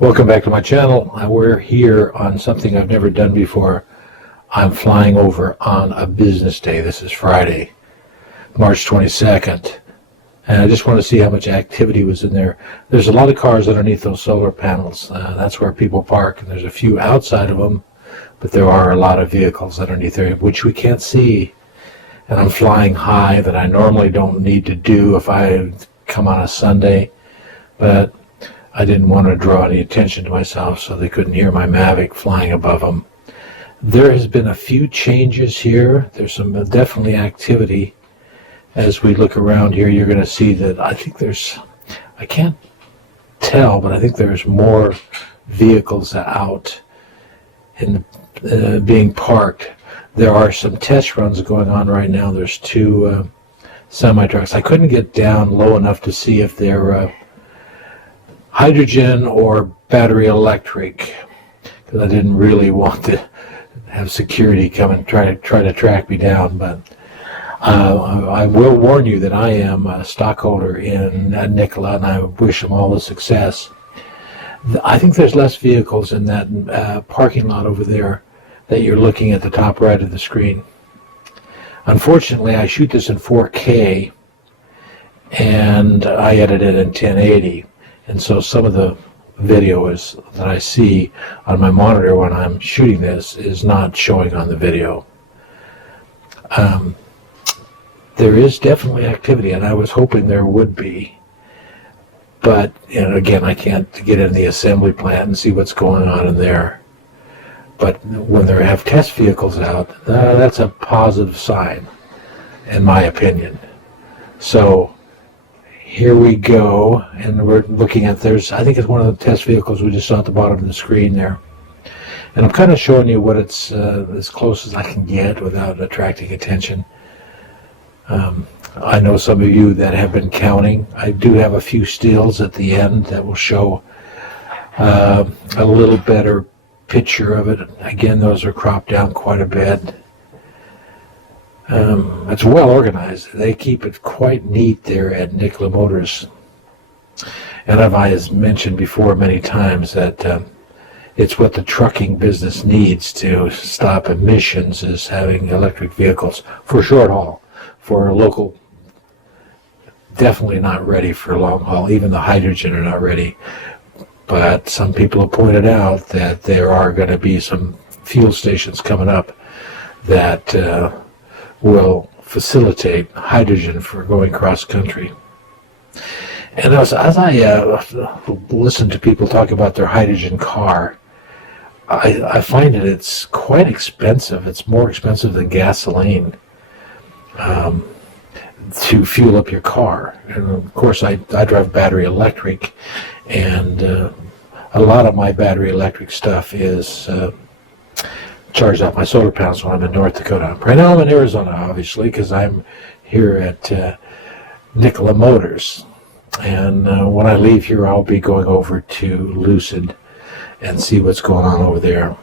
Welcome back to my channel. We're here on something I've never done before. I'm flying over on a business day. This is Friday, March 22nd. And I just want to see how much activity was in there. There's a lot of cars underneath those solar panels. That's where people park. And there's a few outside of them, but there are a lot of vehicles underneath there, which we can't see. And I'm flying high that I normally don't need to do if I come on a Sunday. But I didn't want to draw any attention to myself, so they couldn't hear my Mavic flying above them. There has been a few changes here. There's some definitely activity. As we look around here, you're going to see that I think I can't tell, but I think there's more vehicles out in being parked. There are some test runs going on right now. There's two semi-trucks. I couldn't get down low enough to see if they're hydrogen or battery electric, because I didn't really want to have security come and try to track me down. But I will warn you that I am a stockholder in Nikola, and I wish them all the success. I think there's less vehicles in that parking lot over there that you're looking at the top right of the screen. Unfortunately, I shoot this in 4K, and I edit it in 1080. And so some of the video that I see on my monitor when I'm shooting this is not showing on the video. There is definitely activity, and I was hoping there would be. But again, I can't get in the assembly plant and see what's going on in there. But when they have test vehicles out, that's a positive sign, in my opinion. So here we go, and we're looking at, I think it's one of the test vehicles we just saw at the bottom of the screen there. And I'm kind of showing you what it's as close as I can get without attracting attention. I know some of you that have been counting. I do have a few stills at the end that will show a little better picture of it. Again, those are cropped down quite a bit. It's well organized. They keep it quite neat there at Nikola Motors. And I've mentioned before many times that it's what the trucking business needs to stop emissions, is having electric vehicles for short haul. For local, definitely not ready for long haul. Even the hydrogen are not ready. But some people have pointed out that there are going to be some fuel stations coming up that will facilitate hydrogen for going cross country. And as I listen to people talk about their hydrogen car, I find that it's quite expensive. It's more expensive than gasoline to fuel up your car. And of course, I drive battery electric, and a lot of my battery electric stuff is charged off my solar panels when I'm in North Dakota. Right now I'm in Arizona, obviously, because I'm here at Nikola Motors. And when I leave here, I'll be going over to Lucid and see what's going on over there.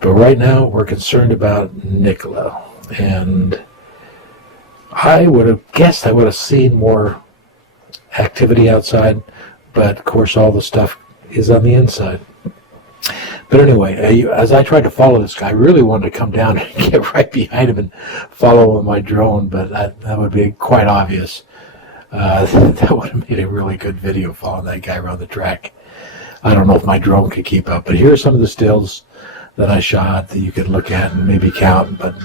But right now, we're concerned about Nikola. And I would have guessed I would have seen more activity outside, but of course all the stuff is on the inside. But anyway, as I tried to follow this guy, I really wanted to come down and get right behind him and follow with my drone, but that would be quite obvious. That would have made a really good video following that guy around the track. I don't know if my drone could keep up, but here are some of the stills that I shot that you could look at and maybe count. But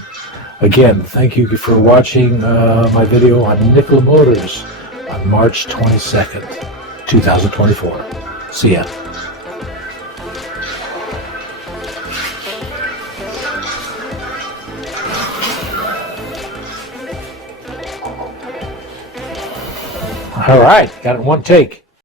again, thank you for watching my video on Nikola Motors on March 22nd, 2024. See ya. All right, got it in one take.